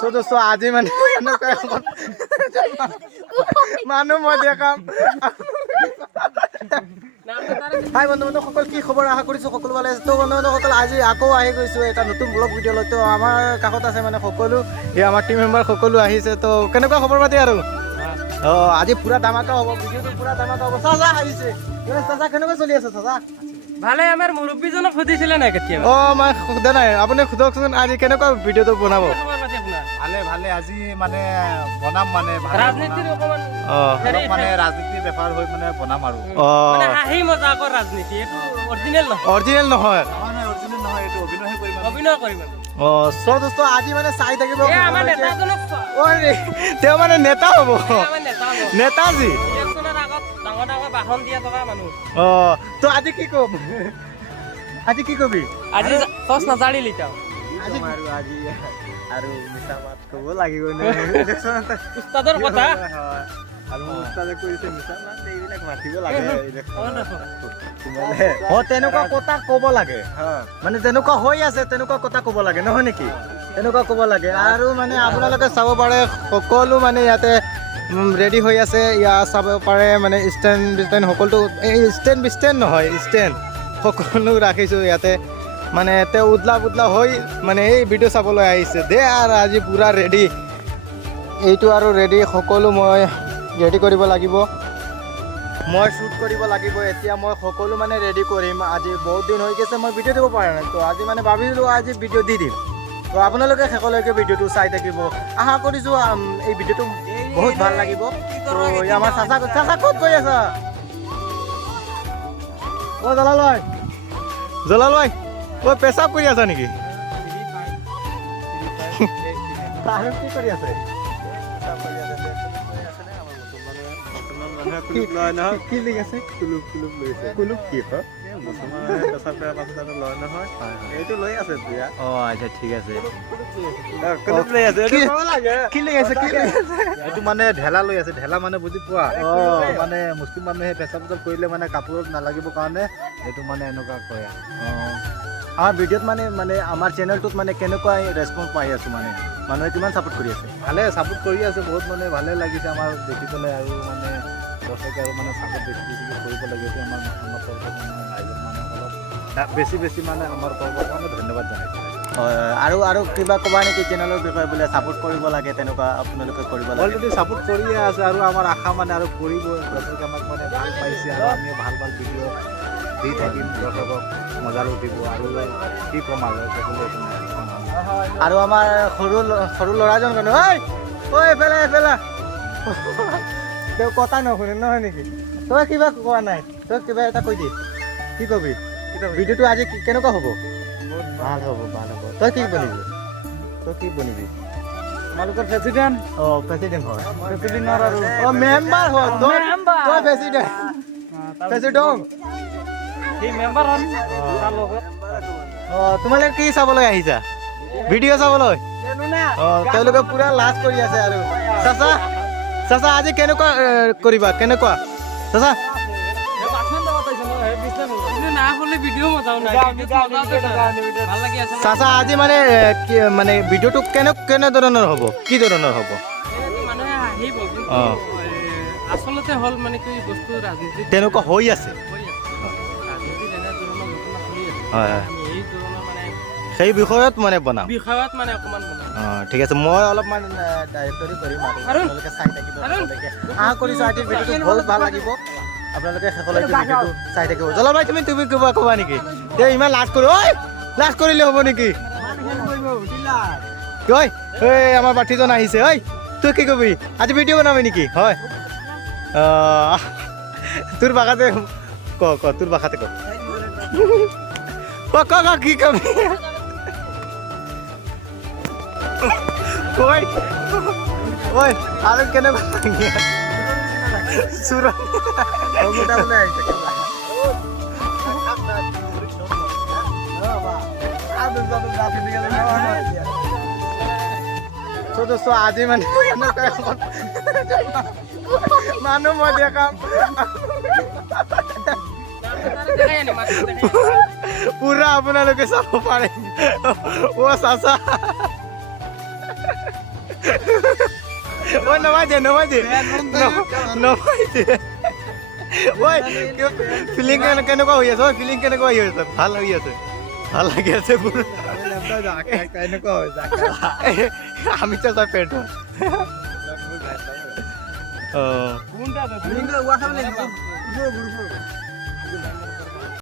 So दोस्तों आज ही मैंने मानो मजा काम हाय बंधु सकल की खबर आशा करिছো সকল ভালে আছে তো বন্ধু সকল আজি আকৌ আহি গৈছো এটা নতুন ব্লগ ভিডিও লৈ তো আমাৰ কাষত আছে মানে সকলো এই আমাৰ টিম মেম্বাৰ সকলো আহিছে তো কেনেকুৱা খবৰ পাতি আৰু আজি পুৰা ধামাকা হ'ব ভিডিওটো পুৰা ধামাকা হ'ব চাচা আহিছে চাচা কেনেকুৱা চলি আছে চাচা ভালে আমাৰ মুৰব্বীজনক খুদিছিলে না কেতিয়া মই খুদা নাই আপুনি খুদকচোন আজি কেনেকুৱা ভিডিওটো বনাব ভালে ভালে আজি মানে বনাম মানে ৰাজনীতিৰ অকমান মানে ৰাজনীতিৰ বেপাৰ হৈ মানে বনাম আৰু মানে হাঁহি মজাকৰ ৰাজনীতি এইটো অৰিজিনেল নহয় অৰিজিনেল নহয় এইটো অভিনয় কৰিম সো দোস্ত আজি মানে চাই থাকিব আমাৰ নেতাজনক তেওঁ মানে নেতা হ'ব আমাৰ নেতা হ'ব নেতাজী ইলেকশ্যনৰ আগত ডাঙৰ ডাঙৰ ভাষণ দিয়া থকা মানুহ তো আজি কি কম আজি কি কবি আজি সস নাজাৰি লিটাও আজি আজি আৰু মিছা মাত ক'ব লাগিব নে উস্তাদৰ কথা আৰু উস্তাদে কৰিছে মিছা মাত এইবিলাক মাতিব লাগে তেনেকুৱা কথা ক'ব লাগে মানে যেনেকুৱা হৈ আছে তেনেকুৱা কথা ক'ব লাগে নহয় নেকি তেনেকুৱা ক'ব লাগে আৰু মানে আপোনালোকে চাব পাৰে সকলো মানে ইয়াতে ৰেডি হৈ আছে ইয়াত চাব পাৰে মানে ষ্টেণ্ড সকলো এই ষ্টেণ্ড নহয় ষ্টেণ্ড সকলো ৰাখিছোঁ ইয়াতে মানে তেওঁ উদলা হৈ মানে এই ভিডিঅ' চাবলৈ আহিছে দে আৰু আজি পুৰা ৰেডি এইটো আৰু ৰেডি সকলো মই ৰেডি কৰিব লাগিব মই শ্বুট কৰিব লাগিব এতিয়া মই সকলো মানে ৰেডি কৰিম আজি বহুত দিন হৈ গৈছে মই ভিডিঅ' দিব পৰা নাই তো আজি মানে ভাবিলোঁ আজি ভিডিঅ' দি দিম তো আপোনালোকে শেষলৈকে ভিডিঅ'টো চাই থাকিব আশা কৰিছোঁ এই ভিডিঅ'টো বহুত ভাল লাগিব তো আমাৰ চাচা ক'ত গৈ আছা জলালয় পেচাব কৰি আছা নেকি কি কৰি আছে কি লিখ আছে কুলুপ কি এইটো লৈ আছে আচ্ছা ঠিক আছে এইটো মানে ঢেলা লৈ আছে ঢেলা মানে বুজি পোৱা মানে মুছলিম মানুহে পেচাব কৰিলে মানে কাপোৰত নালাগিব কাৰণে এইটো মানে এনেকুৱা কয় আমাৰ ভিডিঅ'ত মানে আমাৰ চেনেলটোত মানে কেনেকুৱা ৰেছপন্স পাই আছোঁ মানে মানুহে কিমান ছাপোৰ্ট কৰি আছে ভালে ছাপোৰ্ট কৰি আছে বহুত মানে ভালে লাগিছে আমাৰ দেখি পেলাই আৰু মানে দৰ্শকে আৰু মানে ছাপোৰ্ট বেছিকৈ কৰিব লাগে এইটো আমাৰ তৰফত মানে ৰাইজৰ মানে অলপ বেছি মানে আমাৰ তৰফৰ কাৰণে ধন্যবাদ জনাইছোঁ আৰু কিবা ক'বা নেকি চেনেলৰ বিষয়ে বোলে ছাপোৰ্ট কৰিব লাগে তেনেকুৱা আপোনালোকে কৰিব লাগে অলৰেডি ছাপোৰ্ট কৰিয়ে আছে আৰু আমাৰ আশা মানে আৰু কৰিব দৰ্শকে আমাক মানে ভাল পাইছে আৰু আমিও ভাল ভিডিঅ' দি থাকিম দৰ্শকক মজা উঠিব আৰু কি ক'ম আৰু আমাৰ সৰু ল'ৰাজন জানো ঐ এফালে তেওঁ কথা নুশুনে নহয় নেকি তই কিবা কোৱা নাই তই কিবা এটা কৈ দিয়ে কি কবি ভিডিঅ'টো আজি কেনেকুৱা হ'ব ভাল হ'ব তই কি বনিবি তোমালোকৰ প্ৰেচিডেণ্ট প্ৰেচিডেণ্ট হয় প্ৰেচিডেণ্টৰ আৰু মেম্বাৰ হয় তই প্ৰেচিডেণ্ট সেই মেম্বাৰ হ'ল তাৰ লগত তোমালোকে কি চাবলৈ আহিছা ভিডিঅ' চাবলৈ তেওঁলোকে পুৰা লাজ কৰি আছে আৰু চাচা আজি কেনেকুৱা কৰিবা কেনেকুৱা চাচা চাচা আজি মানে ভিডিঅ'টো কেনে ধৰণৰ হ'ব কি ধৰণৰ হ'ব আচলতে হ'ল মানে কি বস্তু ৰাজনীতি তেনেকুৱা হৈ আছে হয় সেই বিষয়ত মানে বনাম অকণমান ঠিক আছে মই অলপমান ডাইৰেক্টৰি কৰিম আৰু আপোনালোকে চাই থাকিব আশা কৰিছোঁ আজি ভিডিঅ'টো বহুত ভাল লাগিব আপোনালোকে শেষলৈকে ভিডিঅ'টো চাই থাকিব জলবায়ু তুমি ক'বা নেকি এই ইমান লাজ কৰিলে হ'ব নেকি ঐ আমাৰ প্ৰাৰ্থীজন আহিছে ঐ তই কি কবি আজি ভিডিঅ' বনাবি নেকি হয় তোৰ ভাষাতে তোৰ ভাষাতে ক কি কবি ঐ আৰু কেনেকুৱা दोस्तों আজি মানে মানুহ মই দেখাম পুৰা আপোনালোকে চাব পাৰে চাচা ঐ নমাই দিয়ে ঐ ফিলিং কেনেকুৱা হৈ আছে ঐ ফিলিং কেনেকুৱা হৈ আছে ভাল হৈ আছে ভাল লাগি আছে মোৰ আমি তো চাই পেট কোনটা